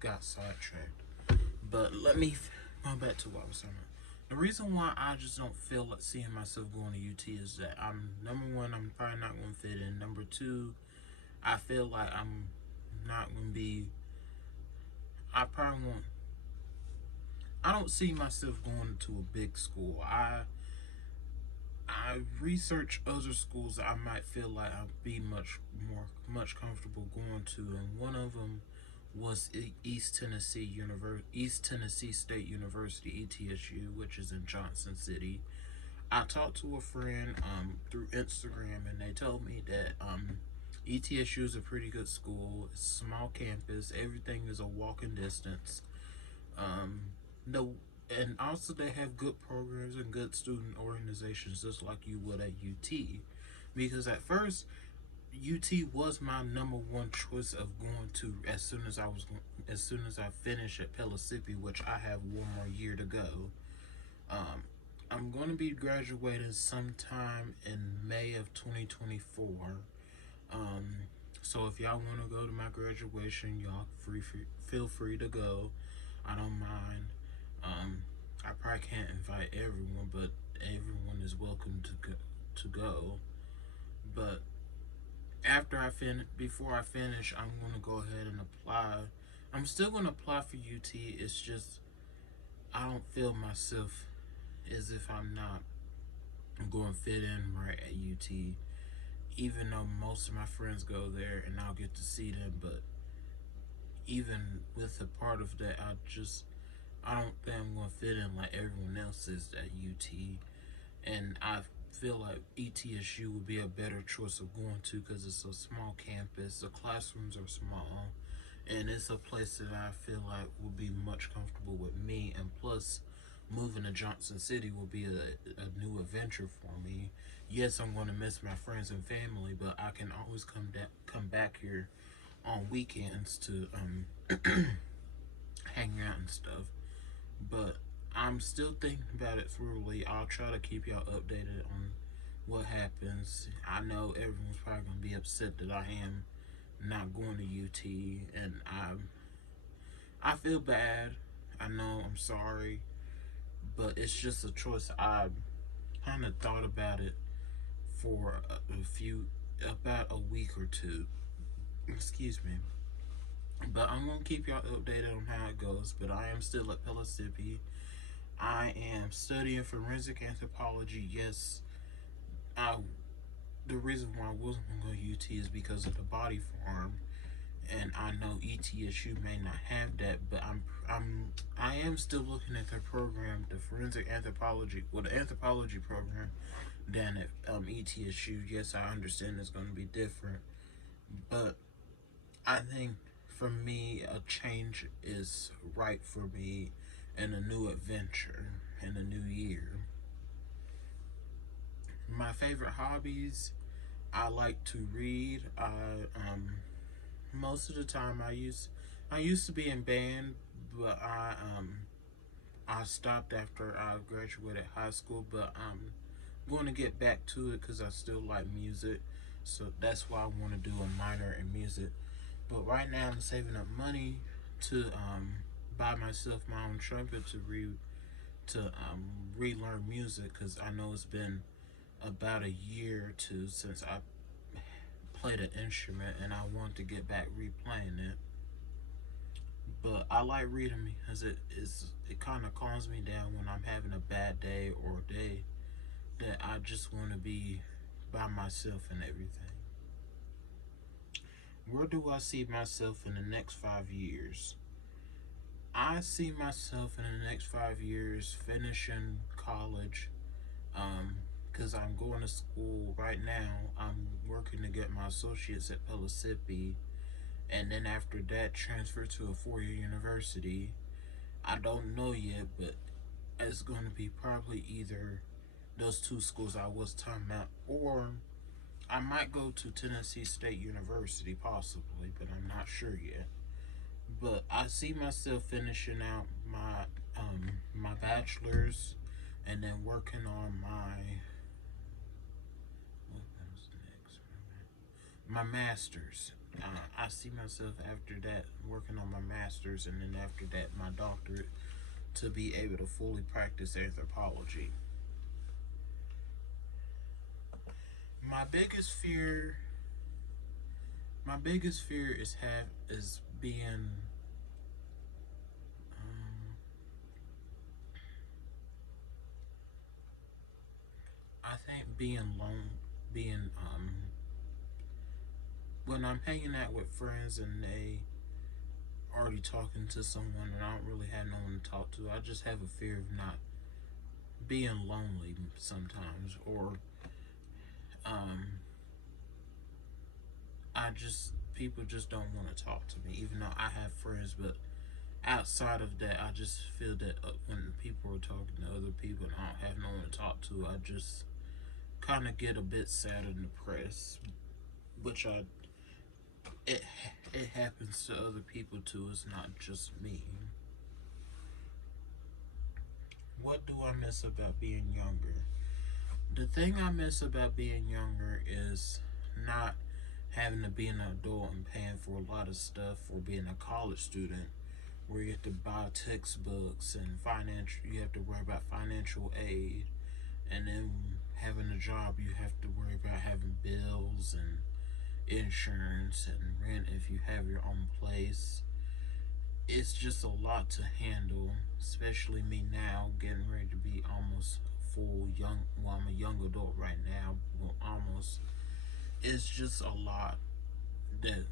got sidetracked. But let me go back to what I was talking about. The reason why I just don't feel like seeing myself going to UT is that I'm number one, I'm probably not going to fit in. Number two, I feel like I'm not going to be. I probably won't. I don't see myself going to a big school. I research other schools that I might feel like I'd be much comfortable going to, and one of them was East Tennessee State University (ETSU), which is in Johnson City. I talked to a friend through Instagram, and they told me that ETSU is a pretty good school. It's a small campus. Everything is a walking distance. Um, no, and also they have good programs and good student organizations, just like you would at UT. Because at first, UT was my number one choice of going to as soon as I finish at Pellissippi, which I have one more year to go. Um, I'm going to be graduating sometime in May of 2024. Um, so if y'all want to go to my graduation, y'all feel free to go. I don't mind. I probably can't invite everyone, but everyone is welcome to go. But before I finish, I'm gonna go ahead and apply. I'm still gonna apply for UT. It's just I don't feel myself as if I'm not going to fit in right at UT. Even though most of my friends go there and I'll get to see them, but even with a part of that, I don't think I'm gonna fit in like everyone else is at UT, and I feel like ETSU would be a better choice of going to because it's a small campus, the classrooms are small, and it's a place that I feel like will be much comfortable with me. And plus, moving to Johnson City will be a new adventure for me. Yes, I'm going to miss my friends and family, but I can always come back here on weekends to hang out and stuff. But I'm still thinking about it thoroughly. I'll try to keep y'all updated on what happens. I know everyone's probably gonna be upset that I am not going to UT, and I feel bad. I know, I'm sorry, but it's just a choice. I kind of thought about it for about a week or two. Excuse me. But I'm gonna keep y'all updated on how it goes. But I am still at Pellissippi. I am studying forensic anthropology. Yes, I. The reason why I wasn't gonna go to UT is because of the body farm, and I know ETSU may not have that, but I am still looking at the program, the forensic anthropology, the anthropology program down at ETSU. Yes, I understand it's going to be different, but I think for me, a change is right for me, and a new adventure in a new year. My favorite hobbies, I like to read. Most of the time I used to be in band, but I stopped after I graduated high school. But I'm going to get back to it because I still like music. So that's why I want to do a minor in music. But right now I'm saving up money to buy myself my own trumpet to relearn music, because I know it's been about a year or two since I played an instrument, and I want to get back replaying it. But I like reading because it kind of calms me down when I'm having a bad day or a day that I just want to be by myself and everything. Where do I see myself in the next 5 years? I see myself in the next 5 years finishing college, because I'm going to school right now. I'm working to get my associates at Pellissippi, and then after that, transfer to a 4-year university. I don't know yet, but it's going to be probably either those two schools I was talking about, or I might go to Tennessee State University, possibly, but I'm not sure yet. But I see myself finishing out my bachelor's, and then working on my master's. I see myself after that working on my master's, and then after that my doctorate, to be able to fully practice anthropology. My biggest fear, my biggest fear is being, um, I think being lone, being when I'm hanging out with friends and they already talking to someone and I don't really have no one to talk to. I just have a fear of not being lonely sometimes, or um, people just don't want to talk to me, even though I have friends. But outside of that, I just feel that when people are talking to other people and I don't have no one to talk to, I just kind of get a bit sad and depressed, which it it happens to other people too. It's not just me. What do I miss about being younger? The thing I miss about being younger is not having to be an adult and paying for a lot of stuff, or being a college student where you have to buy textbooks and financial, you have to worry about financial aid, and then having a job you have to worry about having bills and insurance and rent if you have your own place. It's just a lot to handle, especially me now getting ready to be almost full young. Well, I'm a young adult right now. Well, almost. It's just a lot that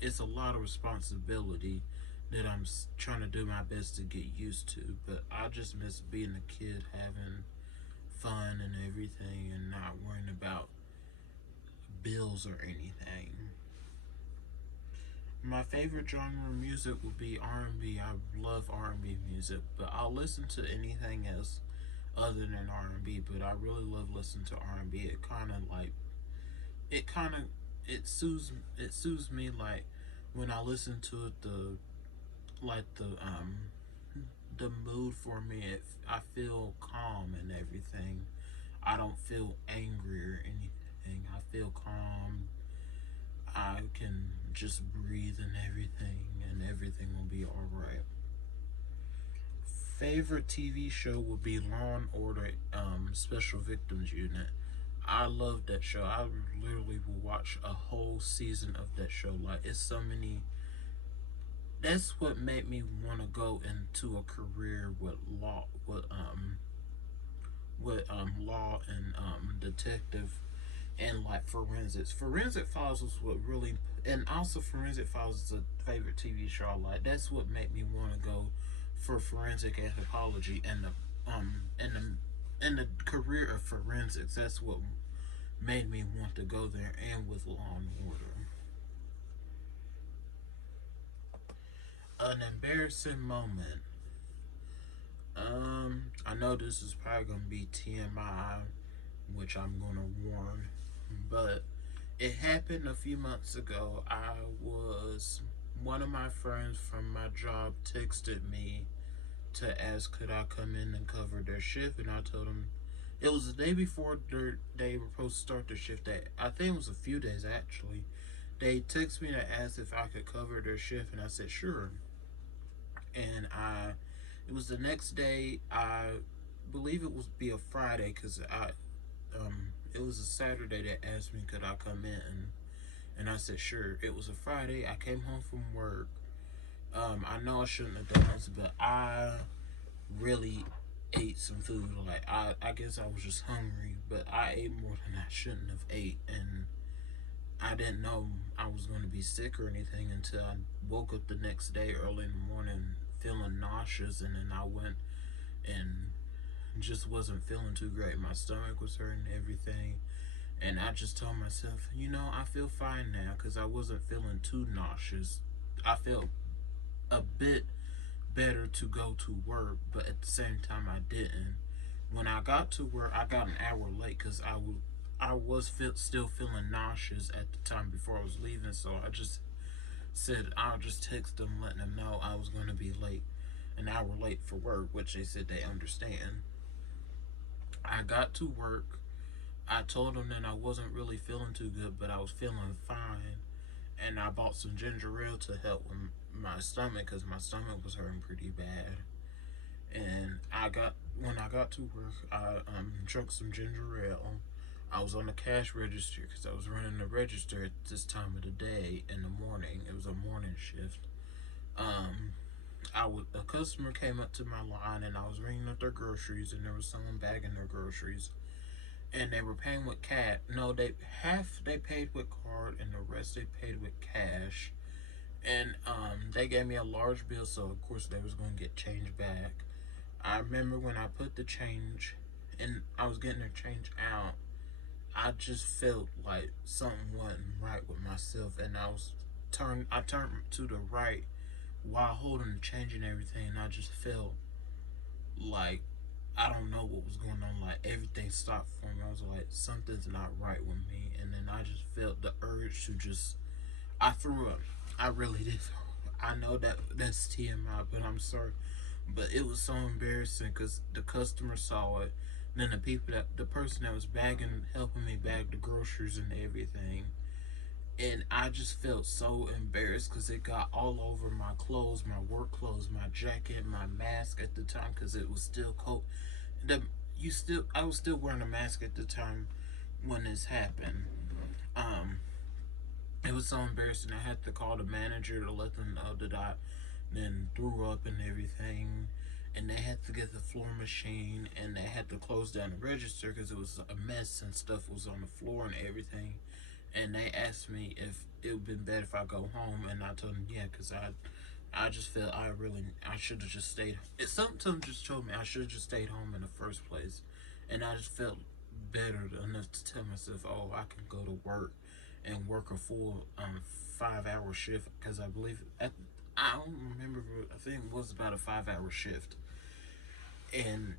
it's a lot of responsibility that I'm trying to do my best to get used to. But I just miss being a kid, having fun and everything, and not worrying about bills or anything. My favorite genre of music would be R&B. I love R&B music, but I'll listen to anything else other than R&B. But I really love listening to R&B. It kind of it soothes me, like when I listen to it, the mood for me. I feel calm and everything. I don't feel angry or anything. I feel calm. I can just breathe and everything will be alright. Favorite TV show would be Law and Order, Special Victims Unit. I love that show. I literally will watch a whole season of that show. Like, it's so many. That's what made me want to go into a career with law and detective, and like forensics. Forensic Files was what really, and also Forensic Files is a favorite TV show I like. That's what made me want to go for forensic anthropology and the career of forensics. That's what made me want to go there, and with Law and Order. An embarrassing moment. I know this is probably gonna be TMI, which I'm gonna warn, but it happened a few months ago. One of my friends from my job texted me to ask could I come in and cover their shift, and I told them it was the day before they were supposed to start their shift. That I think it was a few days actually. They texted me to ask if I could cover their shift, and I said sure. And it was the next day. I believe it was be a Friday, because it was a Saturday that asked me could I come in, and I said sure. It was a Friday. I came home from work. I know I shouldn't have done this, but I really ate some food. Like, I guess I was just hungry, but I ate more than I shouldn't have ate, and I didn't know I was going to be sick or anything until I woke up the next day early in the morning feeling nauseous, and then I went and just wasn't feeling too great. My stomach was hurting and everything, and I just told myself, I feel fine now, because I wasn't feeling too nauseous. I felt a bit better to go to work, but at the same time I didn't. When I got to work, I got an hour late because still feeling nauseous at the time before I was leaving. So I just said I'll just text them, letting them know I was going to be late, an hour late for work, which they said they understand. I got to work. I told them that I wasn't really feeling too good, but I was feeling fine. and I bought some ginger ale to help with my stomach because my stomach was hurting pretty bad. And when I got to work, I drank some ginger ale. I was on the cash register because I was running the register at this time of the day in the morning. It was a morning shift. Um, a customer came up to my line and I was ringing up their groceries, and there was someone bagging their groceries, and they were paying with cash. No, they paid with card and the rest they paid with cash. And they gave me a large bill, so of course they was going to get change back. I remember when I put the change and I was getting the change out, I just felt like something wasn't right with myself, and I turned to the right while holding the change and everything, and I just felt like I don't know what was going on. Like everything stopped for me. I was like, something's not right with me, and then I just felt the urge to just. I threw up. I really did. I know that's TMI, but I'm sorry. But it was so embarrassing because the customer saw it. Then the person that was helping me bag the groceries and everything, and I just felt so embarrassed because it got all over my clothes, my work clothes, my jacket, my mask at the time because it was still cold. The I was still wearing a mask at the time when this happened. Um, it was so embarrassing. I had to call the manager to let them know that I then threw up and everything, and they had to get the floor machine, and they had to close down the register because it was a mess and stuff was on the floor and everything. And they asked me if it would been better if I go home, and I told them yeah, because I just felt I should have just stayed. Something just told me I should have just stayed home in the first place, and I just felt better enough to tell myself, oh, I can go to work and work a full 5 hour shift because I believe I don't remember. I think it was about a 5 hour shift, and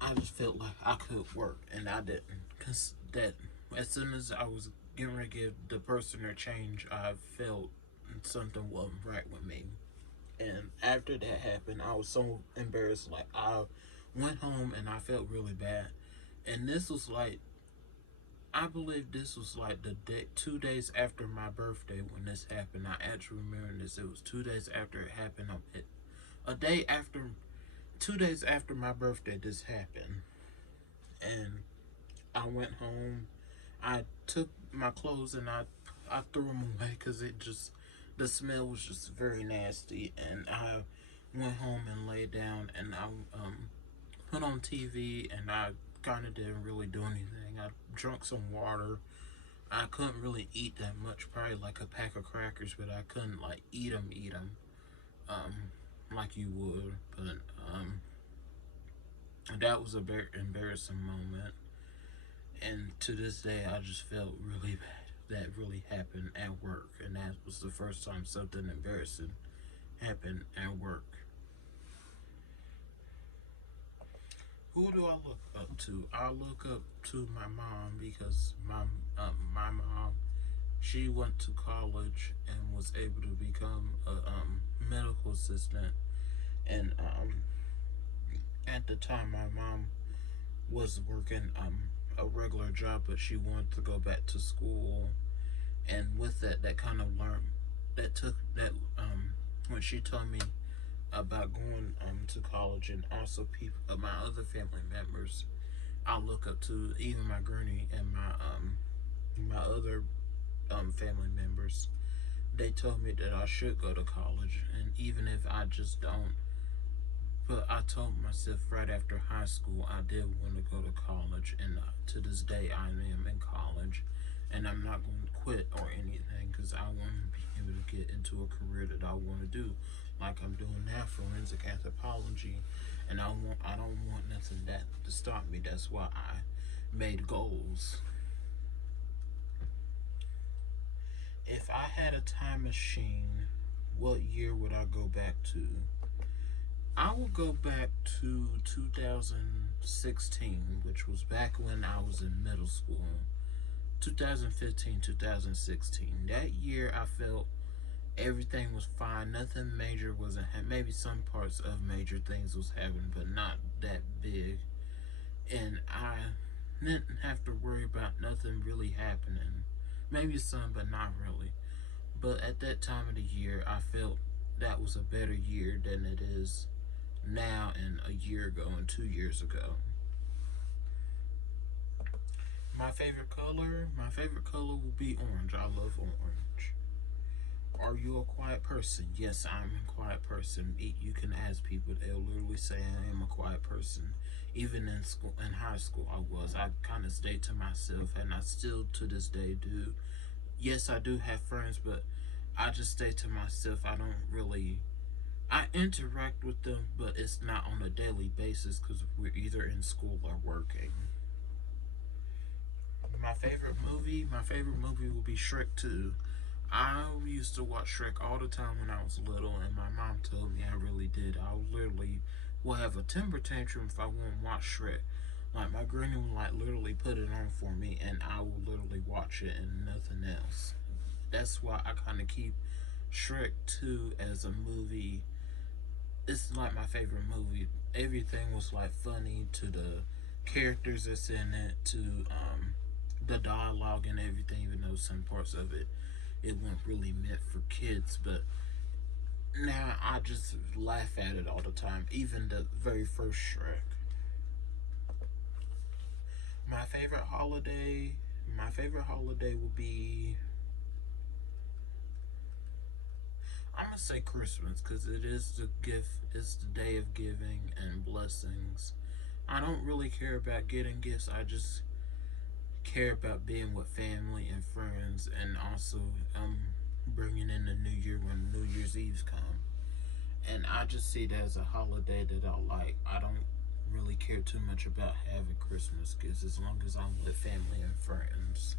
I just felt like I could work, and I didn't. Cause that as soon as I was getting ready to give the person their change, I felt something wasn't right with me. And after that happened, I was so embarrassed. Like I went home and I felt really bad. And this was like, I believe this was like the day, 2 days after my birthday when this happened. I actually remember this. It was 2 days after it happened. A day after, 2 days after my birthday, this happened. And I went home. I took my clothes and I threw them away because the smell was just very nasty. And I went home and laid down, and I put on TV, and I kind of didn't really do anything. I drank some water. I couldn't really eat that much, probably like a pack of crackers, but I couldn't like eat them, like you would. But that was a very embarrassing moment, and to this day, I just felt really bad. That really happened at work, and that was the first time something embarrassing happened at work. Who do I look up to? I look up to my mom because my mom, she went to college and was able to become a medical assistant. And at the time, my mom was working a regular job, but she wanted to go back to school. And with that, that kind of learned that took that when she told me about going to college, and also people my other family members I look up to, even my granny and my other family members. They told me that I should go to college, and even if I just don't, but I told myself right after high school I did want to go to college, and to this day I am in college, and I'm not going to quit or anything because I want to be able to get into a career that I want to do, like I'm doing now, forensic anthropology, and I don't want nothing that to stop me. That's why I made goals. If I had a time machine, what year would I go back to? I would go back to 2016, which was back when I was in middle school. 2015, 2016. That year, I felt everything was fine. Nothing major wasn't maybe some parts of major things was happening, but not that big. And I didn't have to worry about nothing really happening. Maybe some, but not really. But at that time of the year, I felt that was a better year than it is now and a year ago and 2 years ago. My favorite color will be orange. I love orange. Are you a quiet person? Yes, I'm a quiet person. You can ask people; they'll literally say I am a quiet person. Even in school, in high school, I was. I kind of stayed to myself, and I still to this day do. Yes, I do have friends, but I just stay to myself. I don't really. I interact with them, but it's not on a daily basis because we're either in school or working. My favorite movie will be Shrek 2. I used to watch Shrek all the time when I was little, and my mom told me I really did. I literally will have a temper tantrum if I won't watch Shrek. Like my granny will like literally put it on for me, and I will literally watch it and nothing else. That's why I kind of keep Shrek 2 as a movie. It's like my favorite movie. Everything was like funny to the characters that's in it, to the dialogue and everything. Even though some parts of it wasn't really meant for kids, but now I just laugh at it all the time. Even the very first Shrek. My favorite holiday. My favorite holiday will be. I'm gonna say Christmas because it is the gift. It's the day of giving and blessings. I don't really care about getting gifts. I just care about being with family and friends, and also bringing in the new year when New Year's Eve's come. And I just see it as a holiday that I like. I don't really care too much about having Christmas because as long as I'm with family and friends.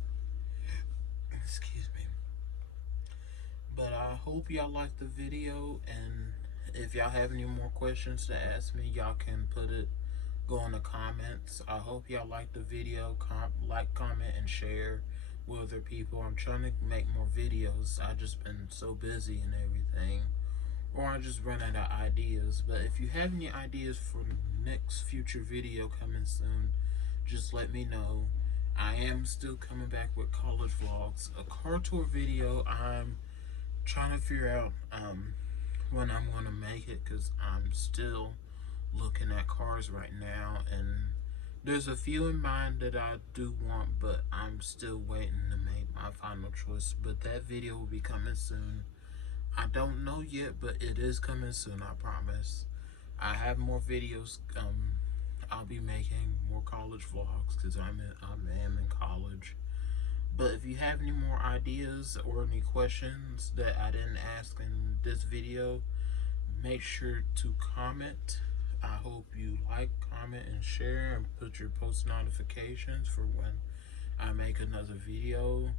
Excuse me. But I hope y'all liked the video, and if y'all have any more questions to ask me, y'all can put it, go in the comments. I hope y'all like the video. Like, comment, and share with other people. I'm trying to make more videos. I just been so busy and everything, or I just run out of ideas. But if you have any ideas for the next future video coming soon, just let me know. I am still coming back with college vlogs. A car tour video, I'm trying to figure out when I'm going to make it because I'm still looking at cars right now, and there's a few in mind that I do want, but I'm still waiting to make my final choice. But that video will be coming soon. I don't know yet, but it is coming soon, I promise. I have more videos. I'll be making more college vlogs because I am in college. But if you have any more ideas or any questions that I didn't ask in this video, make sure to comment. I hope you like, comment, and share, and put your post notifications for when I make another video.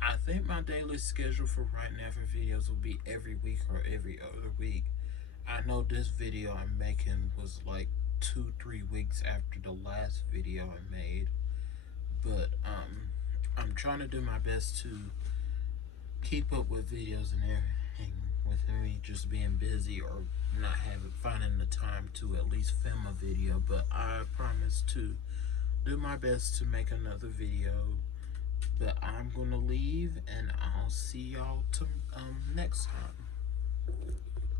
I think my daily schedule for right now for videos will be every week or every other week. I know this video I'm making was like 2-3 weeks after the last video I made, but I'm trying to do my best to keep up with videos and everything with me just being busy or not finding the time to at least film a video. But I promise to do my best to make another video. But I'm gonna leave, and I'll see y'all next time.